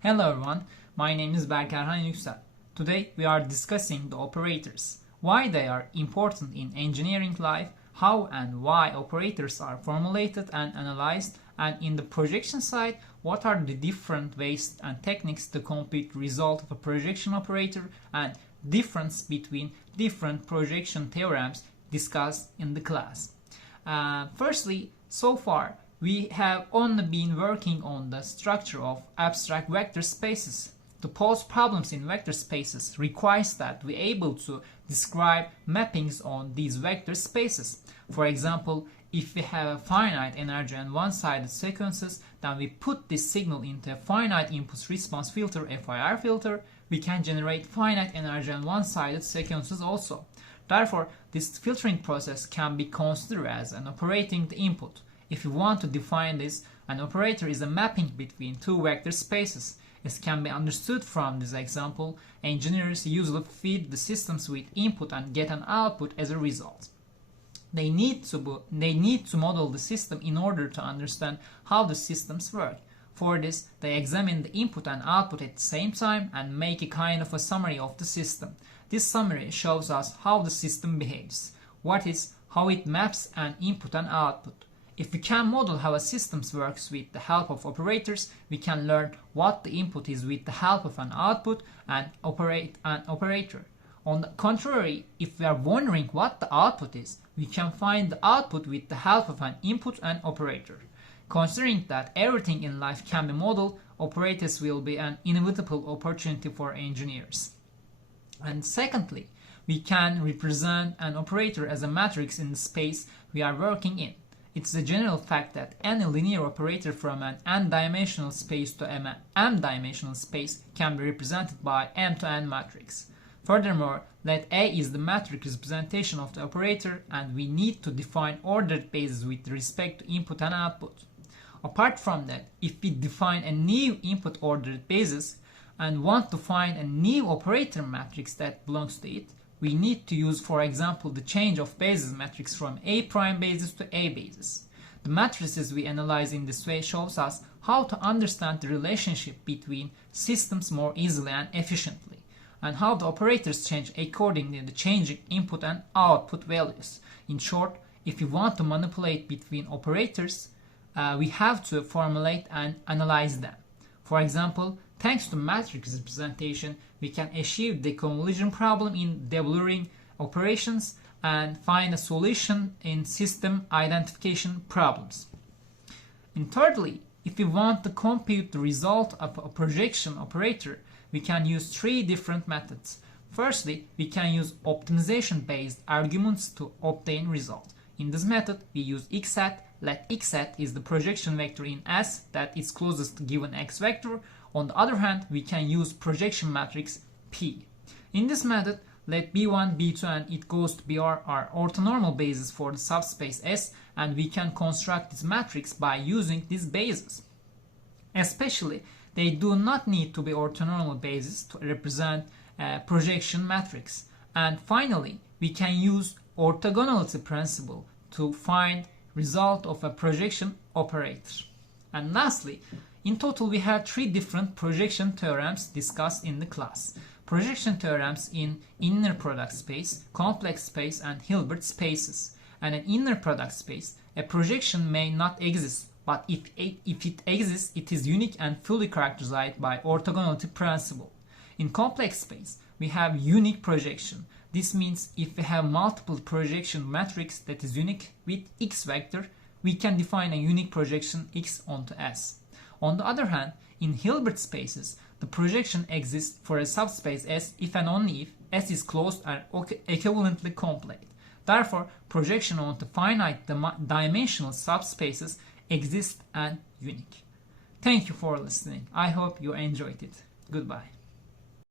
Hello everyone, my name is Berk Erhan Yüksel. Today we are discussing the operators, why they are important in engineering life, how and why operators are formulated and analyzed, and in the projection side, what are the different ways and techniques to compute the result of a projection operator and difference between different projection theorems discussed in the class. Firstly, so far, we have only been working on the structure of abstract vector spaces. To pose problems in vector spaces requires that we are able to describe mappings on these vector spaces. For example, if we have a finite energy and one-sided sequences, then we put this signal into a finite impulse response filter, FIR filter, we can generate finite energy and one-sided sequences also. Therefore, this filtering process can be considered as an operating the input. If you want to define this, an operator is a mapping between two vector spaces. As can be understood from this example, engineers usually feed the systems with input and get an output as a result. They need to model the system in order to understand how the systems work. For this, they examine the input and output at the same time and make a kind of a summary of the system. This summary shows us how the system behaves, how it maps an input and output. If we can model how a system works with the help of operators, we can learn what the input is with the help of an output and operate an operator. On the contrary, if we are wondering what the output is, we can find the output with the help of an input and operator. Considering that everything in life can be modeled, operators will be an inevitable opportunity for engineers. And secondly, we can represent an operator as a matrix in the space we are working in. It's a general fact that any linear operator from an n-dimensional space to an m-dimensional space can be represented by m to n matrix. Furthermore, let A is the matrix representation of the operator, and we need to define ordered bases with respect to input and output. Apart from that, if we define a new input ordered basis and want to find a new operator matrix that belongs to it, we need to use, for example, the change of basis matrix from A prime basis to A basis. The matrices we analyze in this way shows us how to understand the relationship between systems more easily and efficiently, and how the operators change according to the changing input and output values. In short, if we want to manipulate between operators, we have to formulate and analyze them. For example, thanks to matrix representation, we can achieve the convolution problem in deblurring operations and find a solution in system identification problems. And thirdly, if we want to compute the result of a projection operator, we can use three different methods. Firstly, we can use optimization-based arguments to obtain result. In this method, we use xhat. Let xhat is the projection vector in S that is closest to given x vector. On the other hand, we can use projection matrix P. In this method, let B1, B2 and it goes to Br are orthonormal bases for the subspace S, and we can construct this matrix by using these bases. Especially, they do not need to be orthonormal bases to represent a projection matrix. And finally, we can use orthogonality principle to find result of a projection operator. And lastly, in total we have three different projection theorems discussed in the class. Projection theorems in inner product space, complex space and Hilbert spaces. And in inner product space, a projection may not exist, but if it exists, it is unique and fully characterized by orthogonality principle. In complex space, we have unique projection. This means if we have multiple projection matrix that is unique with x vector, we can define a unique projection x onto S. On the other hand, in Hilbert spaces, the projection exists for a subspace S if and only if S is closed and equivalently complete. Therefore, projection onto finite dimensional subspaces exists and unique. Thank you for listening. I hope you enjoyed it. Goodbye.